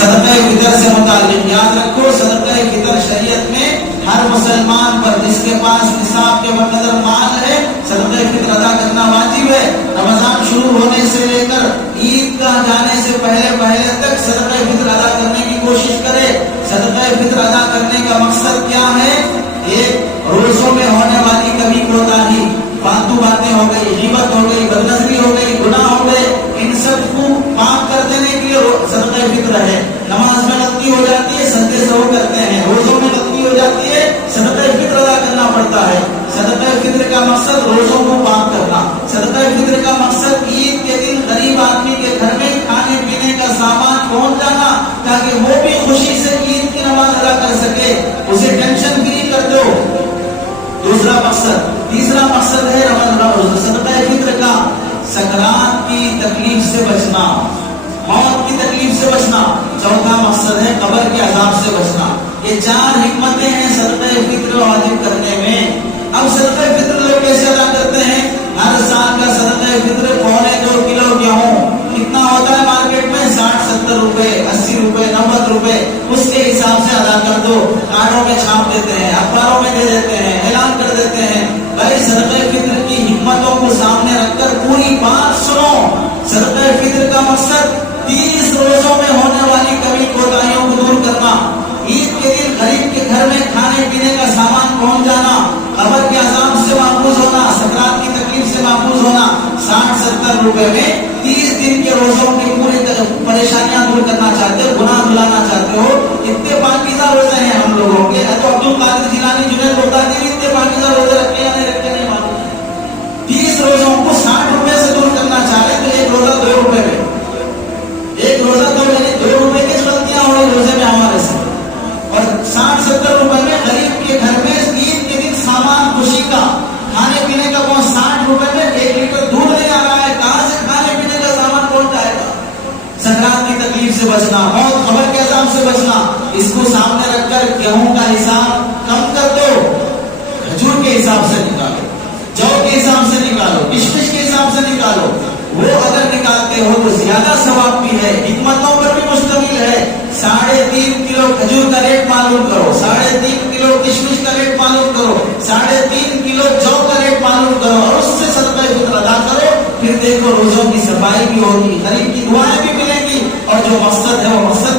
صدقہ فطر سے متعلق یاد رکھو، صدقہ فطر شریعت میں ہر مسلمان پر جس کے پاس نصاب کے بقدر مال ہے صدقہ فطر ادا کرنا واجب ہے۔ رمضان شروع ہونے سے لے کر عید کا جانے سے پہلے تک صدقہ فطر ادا کرنے کی کوشش کرے۔ صدقہ فطر ادا کرنے کا مقصد کیا ہے؟ ایک روزوں میں ہونے والی کمی کوتاہی، فالتو باتیں ہو گئی، غیبت ہو گئی، بدنظری ہو گئی، گناہ ہو گئے، ان سب کو پاک کر دینے کے لیے صدقہ فطر ہے۔ نماز میں غلطی ہو جاتی ہے، سجدے سہو کرتے ہیں، روزوں میں غلطی ہو جاتی ہے، صدقہ فطر ادا کرنا پڑتا ہے۔ صدقہ فطر کا مقصد روزوں کو پاک کرنا، صدقہ فطر کا مقصد عید کے دن غریب آدمی کے گھر میں کھانے پینے کا سامان پہنچ جانا تاکہ وہ بھی خوشی سے عید کی نماز ادا کر سکے، اسے ٹینشن فری کر دو۔ دوسرا مقصد، تیسرا مقصد ہے صدقہ فطر کا سکرات کی تکلیف سے بچنا، موت کی تکلیف سے بچنا۔ چوتھا مقصد ہے قبر کے عذاب سے بچنا۔ یہ چار حکمتیں ہیں صدقہ فطر واجب کرنے میں۔ اب صدقہ فطر لوگ کیسے ادا کرتے ہیں؟ ہر سال کا صدقہ فطر 2.25 کلو گیہوں کتنا ہوتا ہے مارکیٹ میں؟ 60-70 روپے، 80 روپے، 90 روپے، اس کے حساب سے ادا کر دو۔ کارڈوں میں چھاپ دیتے ہیں، اخباروں میں دے دیتے ہیں، اعلان کر دیتے ہیں۔ بھائی صدقہ فطر کی حکمتوں کو سامنے رکھ کر پوری بات سنو۔ صدقہ فطر کا مقصد 30 روزوں میں ہونے والی کمی کوتاہیوں کو دور کرنا، عید کے دن غریب کے گھر میں کھانے پینے کا سامان پہنچ جانا، قبر کے عذاب سے محفوظ ہونا، سکرات کی تکلیف سے محفوظ ہونا۔ 60-70 روپے میں 30 دن کے روزوں کی پوری پریشانیاں دور کرنا چاہتے ہو، گناہ دھلانا چاہتے ہو۔ اتنے پاکیزہ روزے ہیں ہم لوگوں کے، تو عبد القادر جیلانی، جنید بغدادی بھی اتنے پاکیزہ روزے رکھے یا نہیں رکھے نہیں معلوم۔ 30 روزوں کو 60 روپے سے دور کرنا چاہے تو ایک روزہ 2 روپے میں، ایک روزہ 2 روپے کی غلطیاں ہو رہی روزے میں ہمارے سے، اور 60-70 روپے میں غریب کے گھر میں عید کے دن سامان خوشی کا کھانے پینے کا 60 روپے میں 1 لیٹر دودھ نہیں آ رہا ہے، کہاں سے کھانے پینے کا سامان پہنچ جائے گا؟ سکرات کی تکلیف سے بچنا، موت قبر کے عذاب سے بچنا، اس کو سامنے رکھ کر گیہوں کا حساب کم کر دو، کھجور کے حساب سے نکالو، جو کے حساب سے نکالو، کشمش کے حساب سے نکالو۔ وہ اگر نکالتے ہو تو زیادہ ثواب بھی ہے، حکمتوں پر بھی مشتمل ہے۔ 3.5 کلو کھجور کا ریٹ معلوم کرو، 3.5 کلو کشمش کا ریٹ معلوم کرو، 3.5 کلو جو کا ریٹ معلوم کرو، اور اس سے صدقہ فطر ادا کرو۔ پھر دیکھو روزوں کی صفائی بھی ہوگی، غریب کی دعائیں بھی ملیں گی، اور جو مقصد ہے وہ مقصد